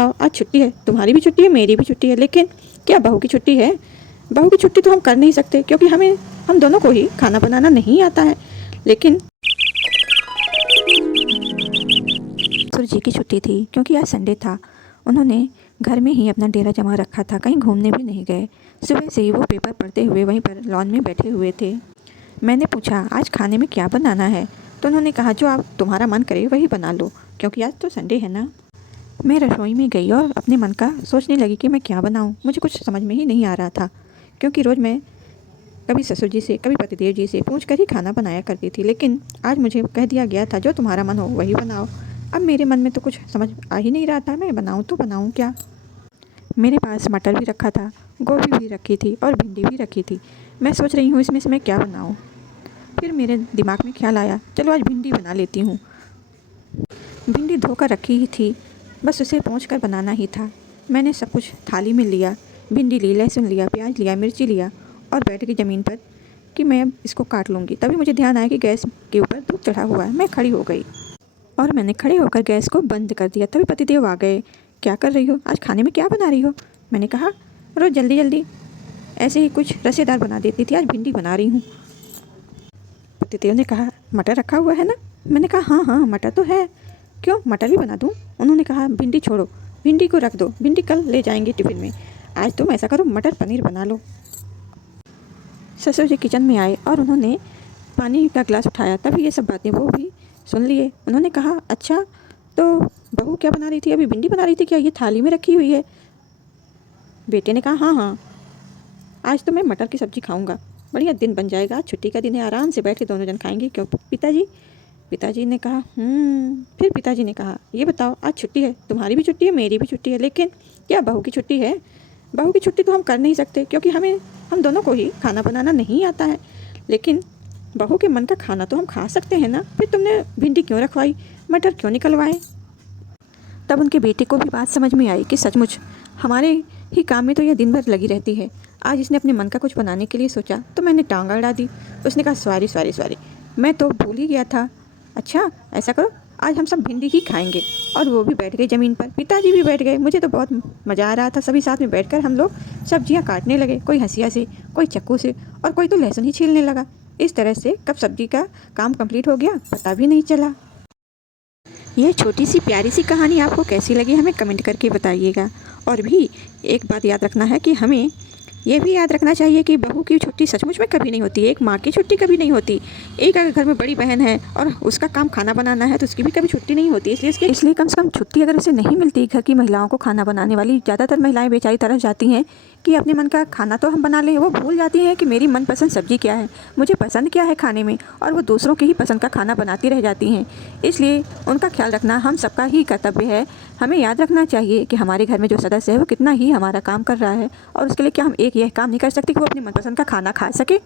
बताओ, आज छुट्टी है, तुम्हारी भी छुट्टी है, मेरी भी छुट्टी है, लेकिन क्या बहू की छुट्टी है? बहू की छुट्टी तो हम कर नहीं सकते क्योंकि हम दोनों को ही खाना बनाना नहीं आता है। लेकिन ससुर जी की छुट्टी थी क्योंकि आज संडे था। उन्होंने घर में ही अपना डेरा जमा रखा था, कहीं घूमने भी नहीं गए। सुबह से ही वो पेपर पढ़ते हुए वहीं पर लॉन में बैठे हुए थे। मैंने पूछा, आज खाने में क्या बनाना है? तो उन्होंने कहा, जो आप तुम्हारा मन करे वही बना लो, क्योंकि आज तो संडे है ना। मैं रसोई में गई और अपने मन का सोचने लगी कि मैं क्या बनाऊं। मुझे कुछ समझ में ही नहीं आ रहा था, क्योंकि रोज़ मैं कभी ससुर जी से, कभी पतिदेव जी से पूछ कर ही खाना बनाया करती थी, लेकिन आज मुझे कह दिया गया था, जो तुम्हारा मन हो वही बनाओ। अब मेरे मन में तो कुछ समझ आ ही नहीं रहा था, मैं बनाऊँ तो बनाऊँ क्या। मेरे पास मटर भी रखा था, गोभी भी रखी थी और भिंडी भी रखी थी। मैं सोच रही हूँ इसमें से मैं क्या बनाऊँ। फिर मेरे दिमाग में ख्याल आया, चलो आज भिंडी बना लेती हूँ। भिंडी धोकर रखी ही थी, बस उसे पोंछ कर बनाना ही था। मैंने सब कुछ थाली में लिया, भिंडी ली, लहसुन लिया, प्याज लिया, मिर्ची लिया और बैठ गई ज़मीन पर कि मैं इसको काट लूँगी। तभी मुझे ध्यान आया कि गैस के ऊपर दूध चढ़ा हुआ है। मैं खड़ी हो गई और मैंने खड़े होकर गैस को बंद कर दिया। तभी पतिदेव आ गए। क्या कर रही हो? आज खाने में क्या बना रही हो? मैंने कहा, रोज़ जल्दी जल्दी ऐसे ही कुछ रसेदार बना देती थी, आज भिंडी बना रही हूँ। पतिदेव ने कहा, मटर रखा हुआ है ना? मैंने कहा, हाँ हाँ मटर तो है, क्यों मटर भी बना दूँ? उन्होंने कहा, भिंडी छोड़ो, भिंडी को रख दो, भिंडी कल ले जाएंगे टिफ़िन में। आज तुम ऐसा करो, मटर पनीर बना लो। ससुर जी किचन में आए और उन्होंने पानी का गिलास उठाया, तभी ये सब बातें वो भी सुन लिए। उन्होंने कहा, अच्छा तो बहू क्या बना रही थी? अभी भिंडी बना रही थी क्या? ये थाली में रखी हुई है। बेटे ने कहा, हाँ हाँ आज तो मैं मटर की सब्ज़ी खाऊंगा, बढ़िया दिन बन जाएगा, आज छुट्टी का दिन है, आराम से बैठ के दोनों जन खाएंगे। क्यों पिताजी? पिताजी ने कहा, फिर पिताजी ने कहा, ये बताओ, आज छुट्टी है, तुम्हारी भी छुट्टी है, मेरी भी छुट्टी है, लेकिन क्या बहू की छुट्टी है? बहू की छुट्टी तो हम कर नहीं सकते क्योंकि हम दोनों को ही खाना बनाना नहीं आता है। लेकिन बहू के मन का खाना तो हम खा सकते हैं ना। फिर तुमने भिंडी क्यों रखवाई, मटर क्यों निकलवाए? तब उनके बेटे को भी बात समझ में आई कि सचमुच हमारे ही काम में तो यह दिन भर लगी रहती है। आज इसने अपने मन का कुछ बनाने के लिए सोचा तो मैंने टांग अड़ा दी। उसने कहा, सॉरी सॉरी सॉरी, मैं तो भूल ही गया था। अच्छा ऐसा करो, आज हम सब भिंडी ही खाएंगे। और वो भी बैठ गए ज़मीन पर, पिताजी भी बैठ गए। मुझे तो बहुत मज़ा आ रहा था, सभी साथ में बैठकर हम लोग सब्जियां काटने लगे, कोई हंसिया से, कोई चाकू से और कोई तो लहसुन ही छीलने लगा। इस तरह से कब सब्जी का काम कंप्लीट हो गया पता भी नहीं चला। यह छोटी सी प्यारी सी कहानी आपको कैसी लगी हमें कमेंट करके बताइएगा। और भी एक बात याद रखना है कि हमें यह भी याद रखना चाहिए कि बहू की छुट्टी सचमुच में कभी नहीं होती, एक माँ की छुट्टी कभी नहीं होती। एक अगर घर में बड़ी बहन है और उसका काम खाना बनाना है तो उसकी भी कभी छुट्टी नहीं होती। इसलिए कम से कम छुट्टी अगर उसे नहीं मिलती, घर की महिलाओं को खाना बनाने वाली ज़्यादातर महिलाएं बेचारी तरस जाती हैं कि अपने मन का खाना तो हम बना लें, वो भूल जाती हैं कि मेरी मनपसंद सब्जी क्या है, मुझे पसंद क्या है खाने में, और वो दूसरों की ही पसंद का खाना बनाती रह जाती हैं। इसलिए उनका ख्याल रखना हम सबका ही कर्तव्य है। हमें याद रखना चाहिए कि हमारे घर में जो सदस्य है वो कितना ही हमारा काम कर रहा है, और उसके लिए क्या हम एक यह काम नहीं कर सकते कि वो अपनी मनपसंद का खाना खा सके।